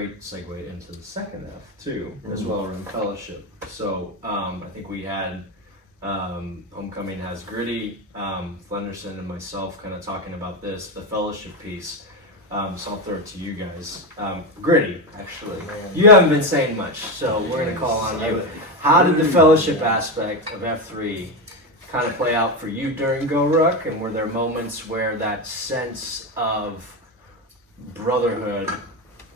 great segue into the second F too, as well, around fellowship. So I think we had Homecoming has Griddy, Flenderson, and myself kind of talking about this, the fellowship piece. So I'll throw it to you guys. Griddy, actually, you haven't been saying much, so we're gonna call on you. How did the fellowship aspect of F3 kind of play out for you during GROWRUCK, and were there moments where that sense of brotherhood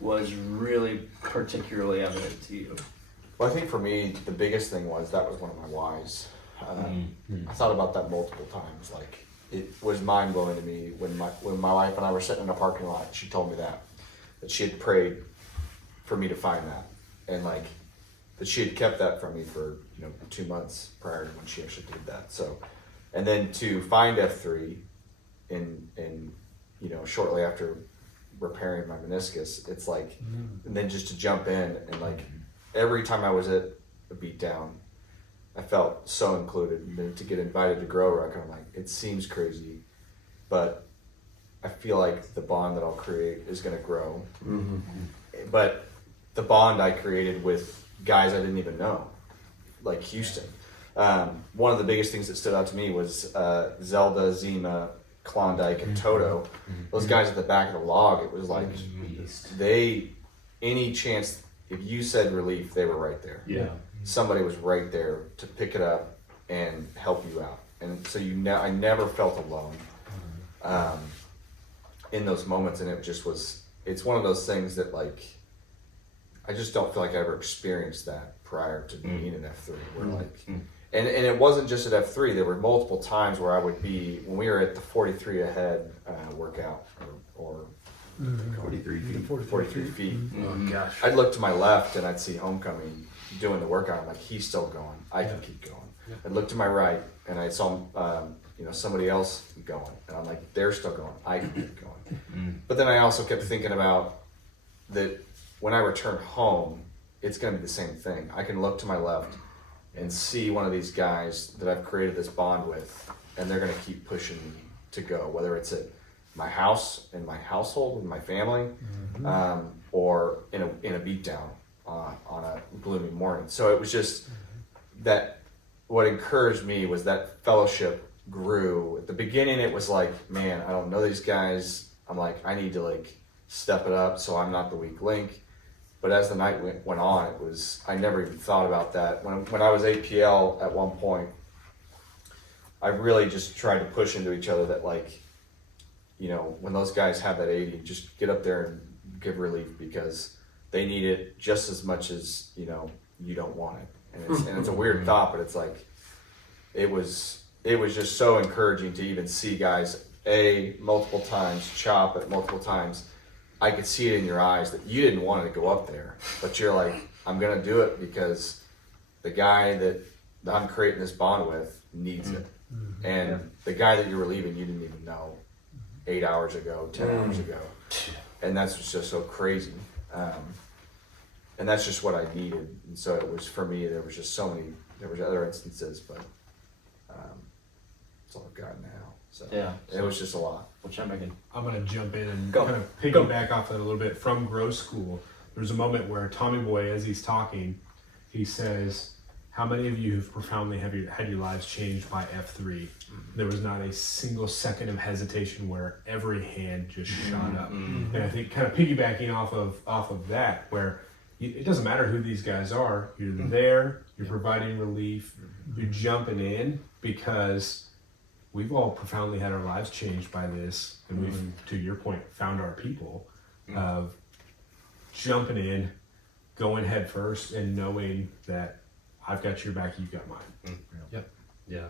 was really particularly evident to you? Well, I think for me, the biggest thing was that was one of my whys. I thought about that multiple times. Like, it was mind blowing to me when my wife and I were sitting in a parking lot. She told me that she had prayed for me to find that, and like that she had kept that from me for 2 months prior to when she actually did that. So, and then to find F3 in shortly after repairing my meniscus, it's like, and then just to jump in and like every time I was at a beatdown, I felt so included. And then to get invited to GROWRUCK, I'm like, it seems crazy, but I feel like the bond that I'll create is going to grow. But the bond I created with guys I didn't even know, like Houston. One of the biggest things that stood out to me was Zelda, Zima, Klondike, and Toto. Those guys at the back of the log, it was like any chance, if you said relief, they were right there. Yeah. Somebody was right there to pick it up and help you out. And so I never felt alone in those moments. And it just was, it's one of those things that like, I just don't feel like I ever experienced that prior to being in F3. Where like, and it wasn't just at F3. There were multiple times where I would be, when we were at the 43 ahead workout or 43 feet. 43 feet. Oh gosh. I'd look to my left and I'd see Homecoming doing the workout. I'm like, he's still going. I can keep going. I'd look to my right and I saw somebody else going, and I'm like, they're still going. I can keep going. But then I also kept thinking about that when I return home, it's going to be the same thing. I can look to my left and see one of these guys that I've created this bond with, and they're going to keep pushing me to go, whether it's at my house, in my household, with my family, or in a beatdown on a gloomy morning. So it was just that what encouraged me was that fellowship grew. At the beginning, it was like, man, I don't know these guys. I'm like, I need to like step it up so I'm not the weak link. But as the night went on, it was, I never even thought about that. When I was APL at one point, I really just tried to push into each other that like, when those guys have that 80, just get up there and give relief, because they need it just as much as, you don't want it. And it's a weird thought, but it's like, it was just so encouraging to even see guys, multiple times, chop it multiple times. I could see it in your eyes that you didn't want to go up there, but you're like, I'm going to do it because the guy that I'm creating this bond with needs it. And the guy that you're relieving, you didn't even know 8 hours ago, 10 hours ago. And that's just so crazy. And that's just what I needed. And so it was, for me, there was other instances, but that's all I've got now. So it was just a lot. I'm going to jump in and kind of piggyback off that a little bit. From Grow School, there's a moment where Tommy Boy, as he's talking, he says, how many of you have profoundly had your lives changed by F3? There was not a single second of hesitation where every hand just shot up. And I think kind of piggybacking off of that, where it doesn't matter who these guys are, you're there, you're providing relief, you're jumping in, because we've all profoundly had our lives changed by this, and we've, to your point, found our people of jumping in, going head first, and knowing that I've got your back, you've got mine. Yeah.